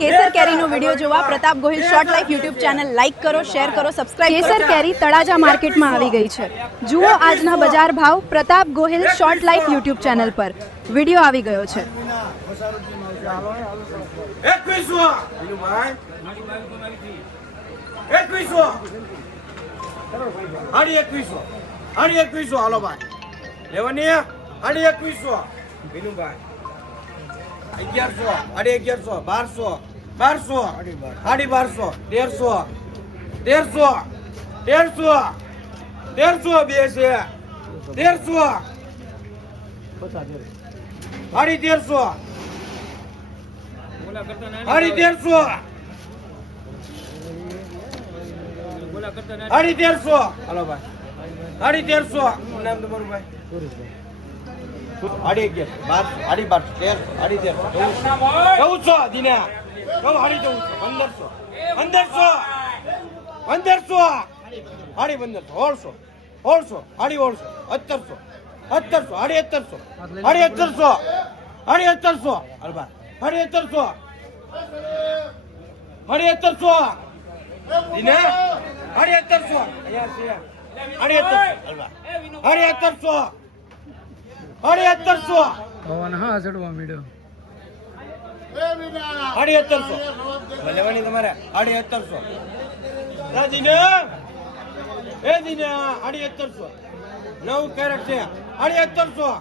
કેસર કેરીનો વિડીયો જોવા Pratap Gohil short life YouTube channel like કરો, શેર કરો, સબસ્ક્રાઇબ. કેસર કેરી તળાજા માર્કેટમાં આવી ગઈ છે. જુઓ આજના બજાર ભાવ Pratap Gohil short life YouTube channel પર. વિડીયો આવી ગયો છે. 2100 હાલો ભાઈ લેવાની 2100 બીનુભાઈ 1100 1200 1200 150 બે છે 1300 1300 હાલો ભાઈ 1300 નામ તમારું ભાઈ 1400 દિના 1500 લેવાની તમારે 1700 9 કેરેટ છે 1700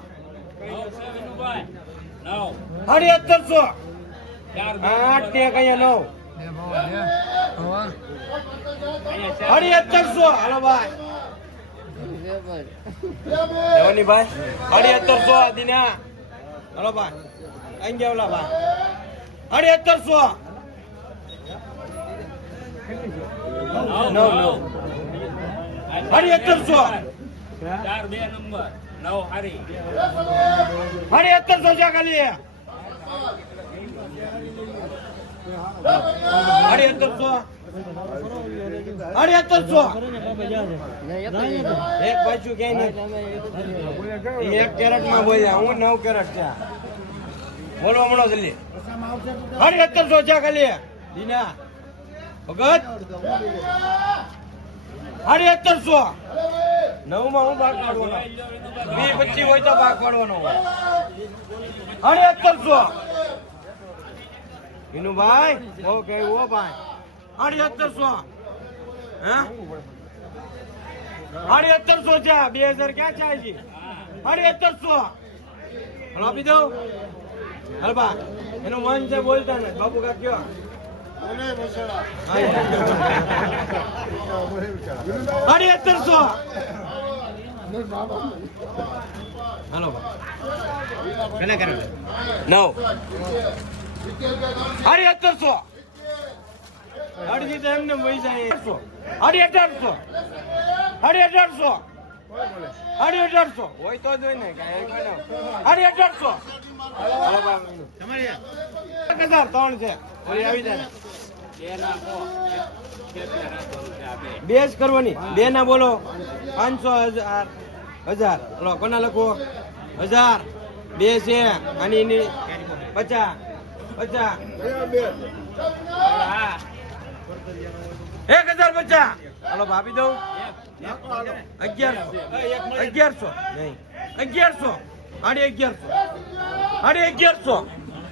8 ને કયા 9 હાલો ભાઈ લેવાની ભાઈ 1700 દિના હાલો ભાઈ અહીં ગયા ઓલા ભાઈ 1700 ખાલી 1700 એક પાછું કઈ નહીં એક કેરેટ માં બોલ્યા હું 9 કેરેટ છે બોલો હમણાં જલ્દી 1700 છે ખાલી દીના ભગત 1700 9 માં હું ભાગ પાડવાનો 20-25 હોય તો ભાગ પાડવાનો 1700 વિનુભાઈ ઓ કેવું હો ભાઈ 1700 હે 1700 છે 2000 ક્યાં છે હજી 1700 હલો આપી દઉં હલબા એનું મન છે બોલતા ને બાપુ કા કયો 1700 હાલો કેને કરે 9 1700 અડજી તો એમને પૈસા 1800 હોય તો જોઈ ને 1800 તમારી 1003 છે ઓલી આવી જાય બેસ કરવાની બે ના બોલો 500 1000 લો કોના લખો 1000 બે છે અને એની 50 1050 હાલો ભાપી દઉં 1100 નહીં 1100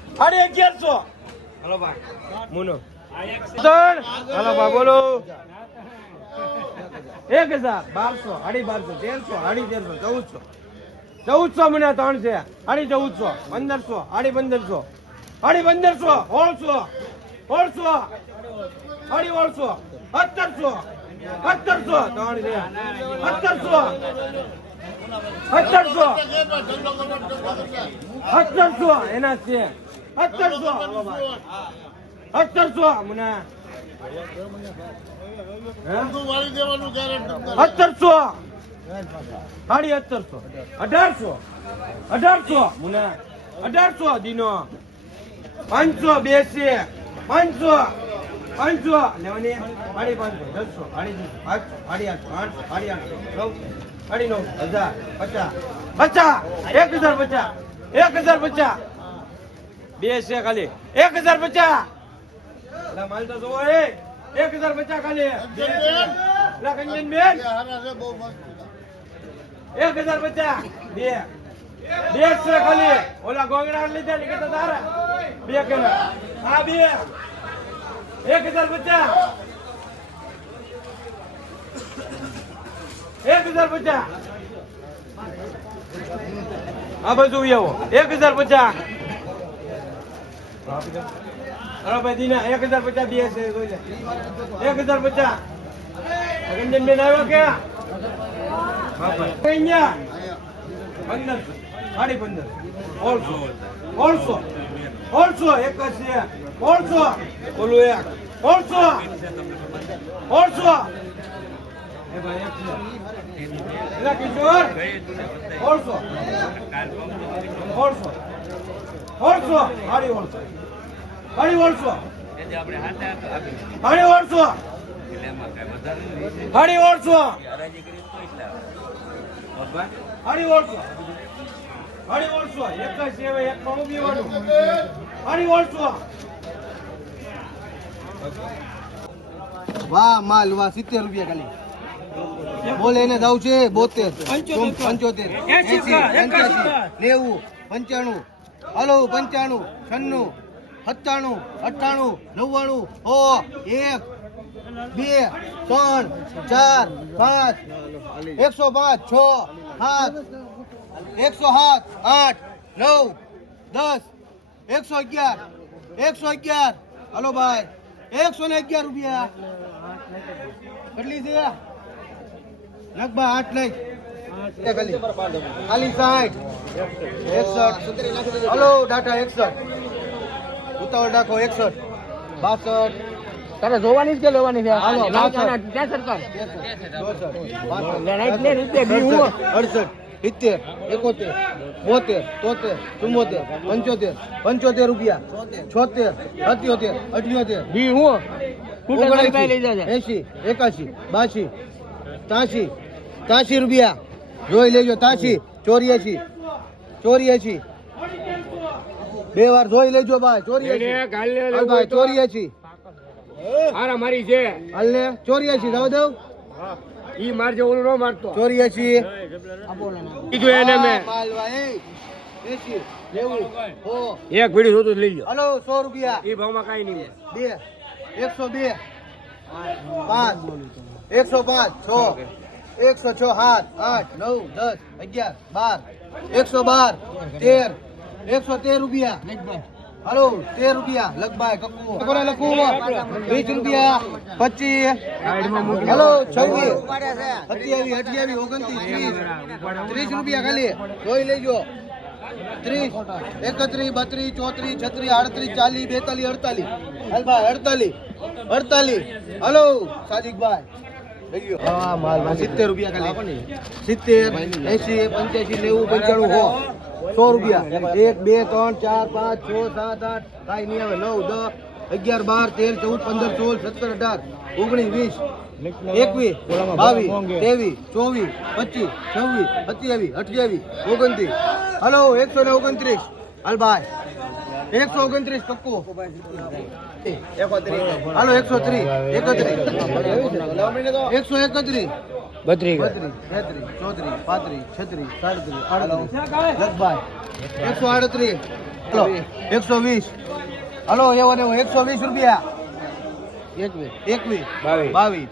1100 હાલો ભાઈ મુનો હાલો ભાઈ બોલો 1000 1200 1300 1400 મને 3 છે 1400 1500 1500 1700 1700 1700 એના છે 1700 મને 1700 1800 મને 1800 દીનો 500 બેસે 500 લેવાની 1050 બે છે ખાલી 1050 લા માલ તો જોવો એ 1050 ખાલી લા કંજન બેન 1050 બે છે ખાલી ઓલા ગોંગડા લીધા ને કે તારા બે કે આ બે 1050 1050 આ બધું આવો 1050 અરે ભાઈ દીના 1050 બે છે 1050 રંજન બેન આવ્યો કે અહીંયા 15 સાડી 15 ઓળસો એક જ છે ઓળસો બોલું એક ઓળસો એ ભાઈ એક છે એલા કિશોર ઓળસો સાડી ઓળસો સાડી ઓળસો એક જ છે એક માં ઉભી વાનું સાડી ઓળસો વાહ માલ વાહ 70 રૂપિયા ખાલી બોલે એને જાવ છે 72 75 80 90 95 હલો 95 96 97 98 99 1 2 3 4 5 105 6 7 107 8 9 10 111 111 હલો ભાઈ 111 રૂપિયા કેટલી છે લગભગ 8 લઈ ખાલી 60 61 હલો ડાટા 61 ઉતાવળ નાખો 61 62 તારે જોવાની કે લેવાની છે હાલો 62 ક્યાં સરકાર 68 70 71 72 73 74 75 રૂપિયા 76 77 78 બી હું 80 81 82 83 રૂપિયા જોઈ લેજો 83 84 બે વાર જોઈ લેજો ભાઈ 84 હારા મારી છે હાલ ને 84 જાવ દઉં ઈ મારજો ઓલું નો મારતો 84 કીધું એને મેં માલવા 80 90 એક વીડી જોતું લઈ લો હલો 100 રૂપિયા ઈ ભાવમાં કાઈ નહીં 2 102 5 105 6 106 7 8 9 10 11 12 112 13 113 રૂપિયા હલો 13 રૂપિયા લગભાઈ કક્કુ કોને લખું 20 રૂપિયા 25 હલો 26 28 29 30 રૂપિયા ખાલી જોઈ લેજો 30 31 32 34 36 38 40 42 43 48 હલો સાદિકભાઈ હા માલ 70 રૂપિયા ખાલી 70 80 85 90 95 100 રૂપિયા 1 2 3 4 5 6 7 8 કાઈ નહીં આવે 9 10 11 12 13 14 15 16 17 18 19 20 21 22 23 24 25 26 27 28 29 હલો 129 હાલ ભાઈ 129 કક્કો હાલો 103 31 131 32 33 34 35 36 37 38 138 હલો 120 હલો એવો ને 120 રૂપિયા 21 22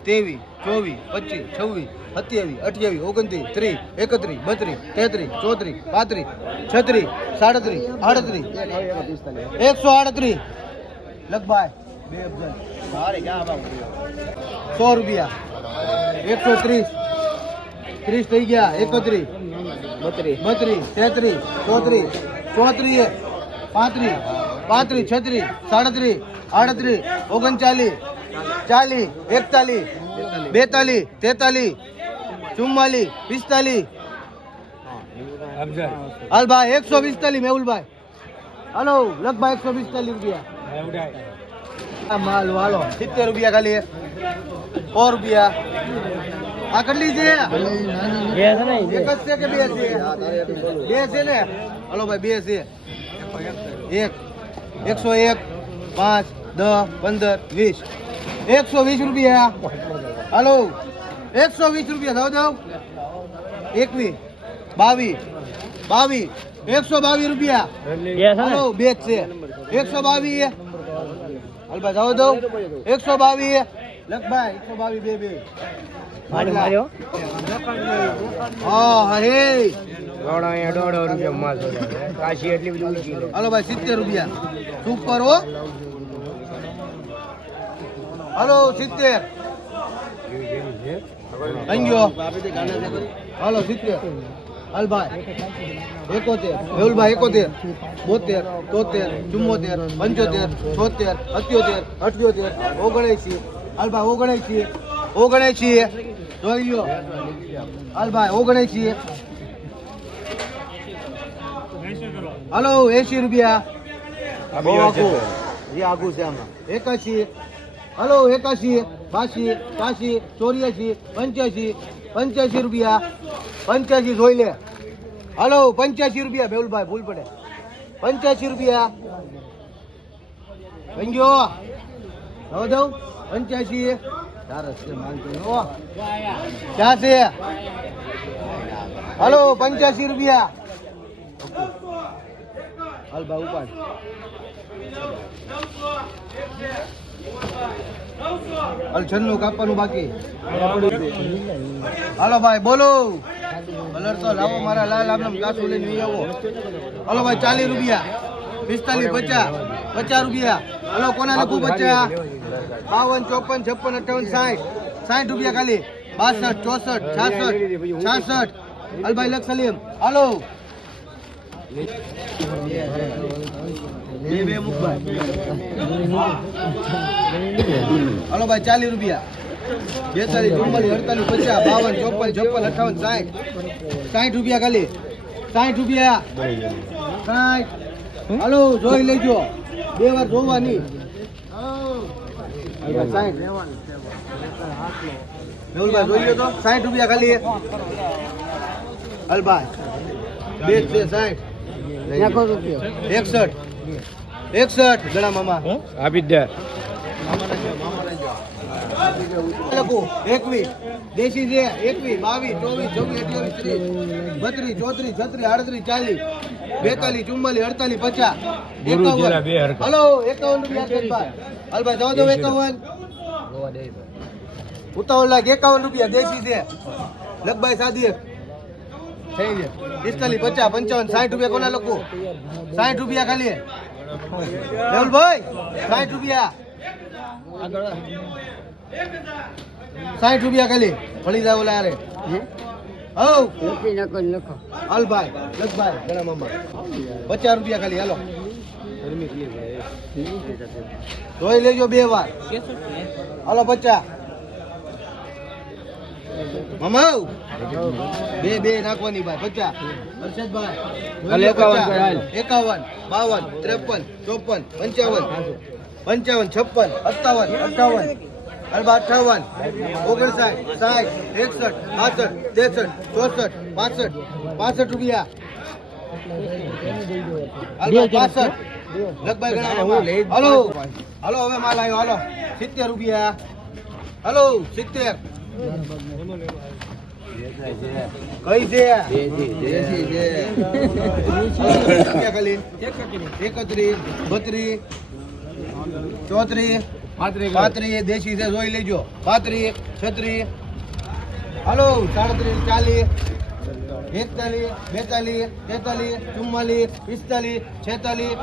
23 24 25 26 27 28 29 30 31 32 33 34 35 36 37 38 138 લગભાઈ 100 રૂપિયા 130 30 થઈ ગયા 31 32 33 34 34 35 35 36 37 38 39 40 41 42 43 44 45 હાલ ભાઈ 145 મેહુલભાઈ હાલો લગભગ 145 રૂપિયા આ માલ વાલો 70 રૂપિયા ખાલી 100 રૂપિયા આ કેટલી છે એક જ છે કે બે છે ને હાલો ભાઈ બે છે 1 101 5 10, 15, 20. 120 રૂપિયા. હાલો 120 રૂપિયા દાવ દાવ. 21, 22, 122 રૂપિયા. હાલો બે જ છે. 122. હાલભાઈ જાવ દઉં 122. લખભાઈ 122 બે. હા હે હાલો ભાઈ 70 રૂપિયા. સુપર હો. હાલો 70. અંગ્યો હાલો 70. હાલભાઈ 71. મેહુલભાઈ 71, 72, 73, 74, 75, 77, 78, 79. હાલભાઈ 79. જોઈ લ્યો. હાલભાઈ 79. હાલો 80 રૂપિયા. બહુ આઘું. એ આઘું છે આમાં. 81. હાલો 81, 82, 83, 84, 85 રૂપિયા. 85 જોઈ લે. હાલો 85 રૂપિયા. મેહુલભાઈ ભૂલ પડે. 85 રૂપિયા. ગયો હવે દઉં 85. સરસ છે માલ તો. ક્યાં છે? હાલો 85 રૂપિયા. હાલ ભાઈ ઉપાડ. હાલ 96 કાપવાનું બાકી. હાલો ભાઈ બોલો. કલર તો લાવો મારા લાલ આમ કાસુ લઈને નહીં આવો. હાલો ભાઈ 40 રૂપિયા. 45, 50, 50 રૂપિયા. હાલો કોના લખું 50? 52, 54, 56, 58, 60 રૂપિયા ખાલી. 62, 64, 66. હાલભાઈ લખ સલીમ. હાલો બે મુકભાઈ. હાલો ભાઈ 40 રૂપિયા. 42, 44, 48, 50, 52, 54, 58, 60 રૂપિયા ખાલી. 60 રૂપિયા. 60. હાલો જોઈ લેજો. બે વાર જોવાની. 60. મેહુલભાઈ જોઈ લો તો 60 રૂપિયા ખાલી. હાલભાઈ બે છે 60. 61, 61 ગણા મામા આપી દે. લખું 21. દેશી છે 21, 22, 24, 26, 28, 32, 33, 34, 40, 42, 44, 45, 51. હલો 51 રૂપિયા. હાલભાઈ જવા દો 51. ઉતાવળ લાગ 51 રૂપિયા. દેશી છે લખભાઈ સાદી થઈ છે. 45, 50, 55, 60 રૂપિયા કોના લખું? 60 રૂપિયા ખાલી. મેહુલભાઈ 60 રૂપિયા. 60 રૂપિયા ખાલી. ભળી જાવ ઓલા રે. હાલભાઈ લખભાઈ ઘણા મામા 50 રૂપિયા ખાલી. હાલો જોઈ લેજો બે વાર. હાલો 50 મામા. બે નાખવાની ભાઈ 50. હર્ષદભાઈ 51, 52, 53, 54, 55, 55, 56, 57, 58, 59, 60, 61, 62, 63, 64, 65 રૂપિયા. 65 લગભાઈ ઘણા. હાલો હાલો હવે માલ આવ્યો. હાલો 70 રૂપિયા. હાલો 70. કઈ છે? દેશી છે. ખાલી 31, 32, 34, 35. દેશી છે જોઈ લેજો. 35, 36. હાલો 37, 40, 41, 42, 43, 44, 45, 46, 47,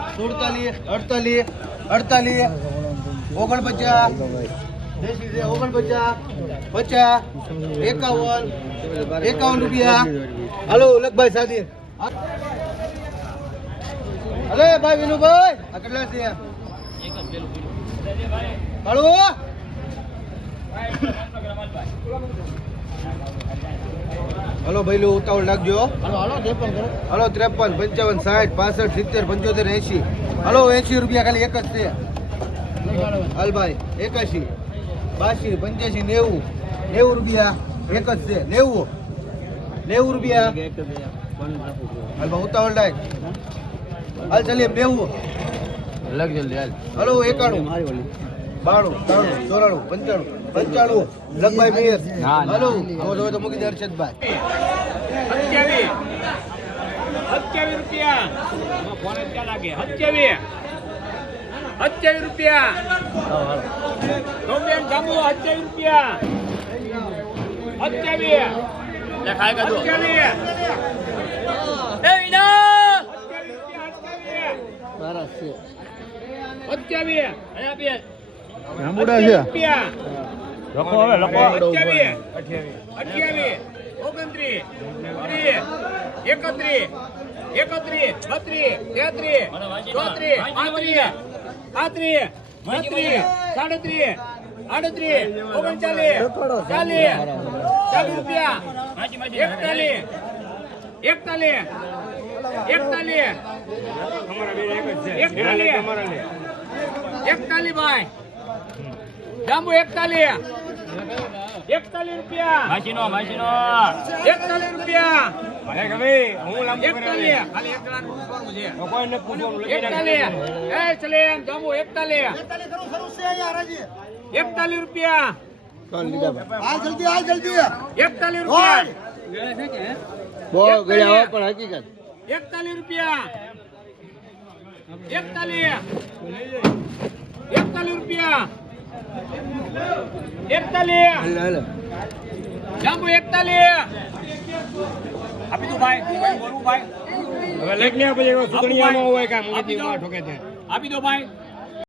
48, 48, 49. દેશી છે 49, 50, 51, 51 રૂપિયા. હાલો લખભાઈ સાદી. અરે ભાઈ વિનુભાઈ આ કેટલા છે? હાલો હલો ભાઈ ઉતાવળ નાખજો. હલો 53, 55, 60, 65, 70, 75, 80. હલો 80 રૂપિયા ખાલી. એક જ છે હાલભાઈ. 81, 82, 85, 90 રૂપિયા. એક જ છે 90 રૂપિયા. હાલ ભાઈ ઉતાવળ લાય. હાલ ચાલીએ 90. લગ જલ્દી હાલ. હલો 91 92 93 94 95 લગભાઈ મીર ના, ના. હલો જો તો મૂકી દે હર્ષદભાઈ 27 રૂપિયા ફોન ક્યાં લાગે 27 રૂપિયા બેન જાંબુ 27 રૂપિયા 27 લખાય ગયો 27 એ વિના 27 અહીંયા બે જાંબુડા છે રૂપિયા લખો હવે લખો 28 29 31 31 32 33 34 35 35 36 37 38 39 40 રૂપિયા 41 ભાઈ જાંબુ 41 રૂપિયા માસીનો 41 રૂપિયા હું લાંબુ 41 ખાલી 1 લાખ રૂપિયા છે કોઈ ન પૂછવાનું લખી 41 એ ચલે એમ જાંબુ 41 રૂપિયા આ જલ્દી 41 રૂપિયા બહુ ગયા પણ હકીકત 41 રૂપિયા 41 રૂપિયા 41 જાંબુ 41 આપી દો ભાઈ બોલવું ભાઈ હવે લખ ને પછી સુતણિયામાં હોય કામ આપી દો. ઠોકે ત્યાં આપી દો ભાઈ